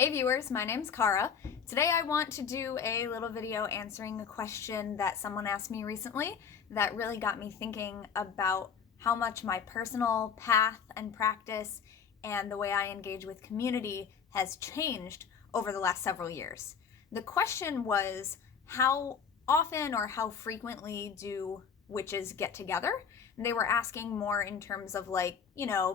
Hey viewers, my name's Cara. Today I want to do a little video answering a question that someone asked me recently that really got me thinking about how much my personal path and practice and the way I engage with community has changed over the last several years. The question was, how often or how frequently do witches get together? And they were asking more in terms of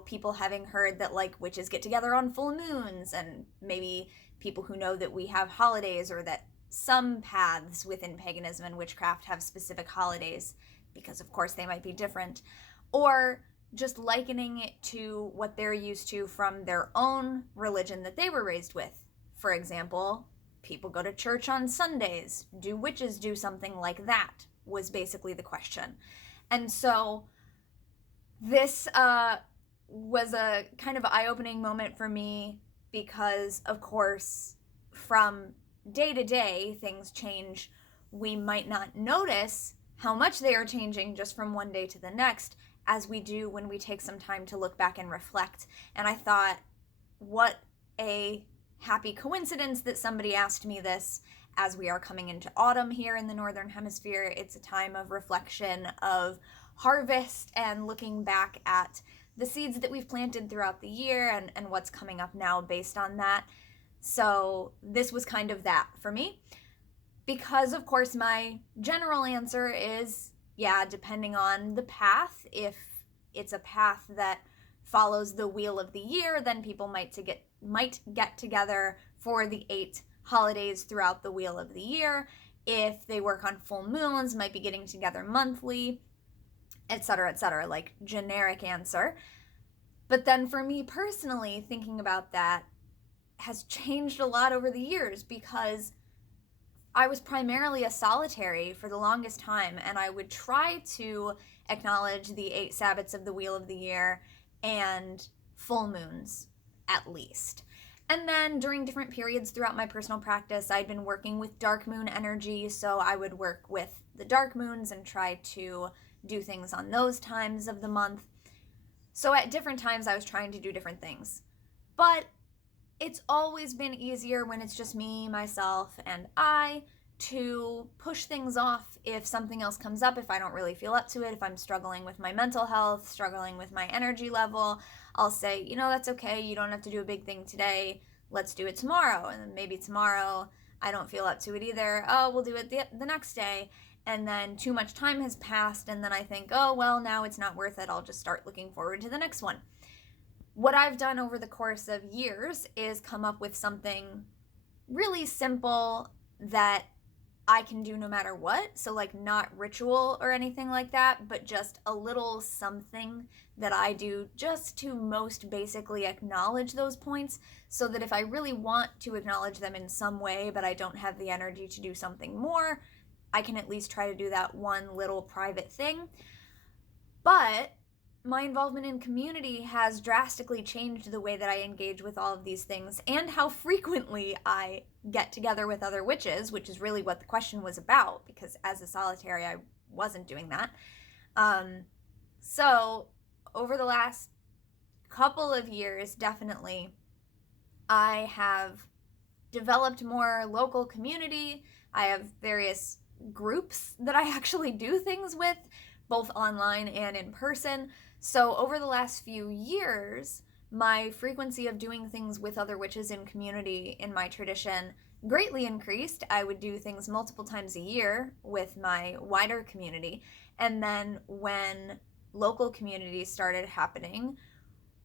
people having heard that witches get together on full moons, and maybe people who know that we have holidays, or that some paths within paganism and witchcraft have specific holidays, because of course they might be different, or just likening it to what they're used to from their own religion that they were raised with. For example, people go to church on Sundays. Do witches do something like that? Was basically the question. And so this was a kind of eye-opening moment for me because, of course, from day to day, things change. We might not notice how much they are changing just from one day to the next, as we do when we take some time to look back and reflect. And I thought, what a happy coincidence that somebody asked me this as we are coming into autumn here in the Northern Hemisphere. It's a time of reflection, of harvest, and looking back at the seeds that we've planted throughout the year and what's coming up now based on that. So this was kind of that for me, because of course my general answer is, yeah, depending on the path. If it's a path that follows the wheel of the year, then people might get together for the 8 holidays throughout the wheel of the year. If they work on full moons, might be getting together monthly, etc., like generic answer. But then for me personally, thinking about that has changed a lot over the years, because I was primarily a solitary for the longest time, and I would try to acknowledge the 8 Sabbats of the wheel of the year and full moons at least. And then during different periods throughout my personal practice, I'd been working with dark moon energy, so I would work with the dark moons and try to do things on those times of the month. So at different times, I was trying to do different things. But it's always been easier when it's just me, myself, and I to push things off if something else comes up, if I don't really feel up to it, if I'm struggling with my mental health, struggling with my energy level. I'll say, that's okay, you don't have to do a big thing today, let's do it tomorrow. And then maybe tomorrow I don't feel up to it either. Oh, we'll do it the next day. And then too much time has passed, and then I think, oh, well, now it's not worth it, I'll just start looking forward to the next one. What I've done over the course of years is come up with something really simple that I can do no matter what. So not ritual or anything like that, but just a little something that I do just to most basically acknowledge those points, so that if I really want to acknowledge them in some way, but I don't have the energy to do something more, I can at least try to do that one little private thing. But my involvement in community has drastically changed the way that I engage with all of these things, and how frequently I get together with other witches, which is really what the question was about, because as a solitary, I wasn't doing that. So over the last couple of years, definitely, I have developed more local community. I have various groups that I actually do things with, both online and in person. So over the last few years, my frequency of doing things with other witches in community in my tradition greatly increased. I would do things multiple times a year with my wider community. And then when local communities started happening,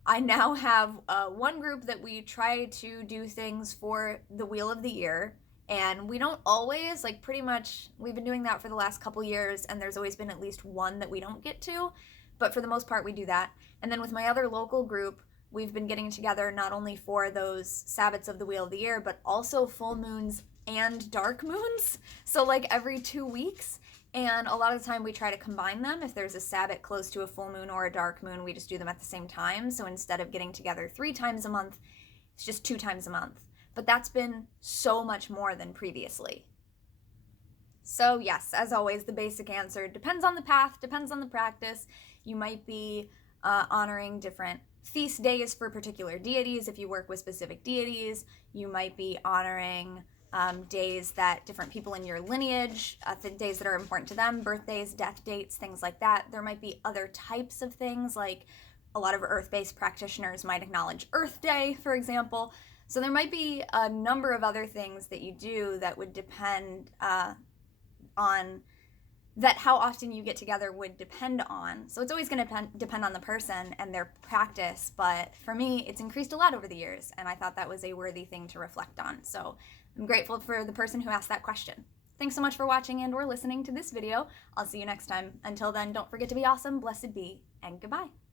I now have one group that we try to do things for the wheel of the year. And we don't always, pretty much, we've been doing that for the last couple years, and there's always been at least one that we don't get to. But for the most part, we do that. And then with my other local group, we've been getting together not only for those Sabbats of the wheel of the year, but also full moons and dark moons. So every 2 weeks. And a lot of the time we try to combine them. If there's a Sabbat close to a full moon or a dark moon, we just do them at the same time. So instead of getting together 3 times a month, it's just 2 times a month. But that's been so much more than previously. So yes, as always, the basic answer depends on the path, depends on the practice. You might be honoring different feast days for particular deities. If you work with specific deities, you might be honoring days that different people in your lineage, the days that are important to them, birthdays, death dates, things like that. There might be other types of things, like a lot of earth-based practitioners might acknowledge Earth Day, for example. So there might be a number of other things that you do that would depend on that. How often you get together would depend on. So it's always going to depend on the person and their practice. But for me, it's increased a lot over the years, and I thought that was a worthy thing to reflect on. So I'm grateful for the person who asked that question. Thanks so much for watching and or listening to this video. I'll see you next time. Until then, don't forget to be awesome, blessed be, and goodbye.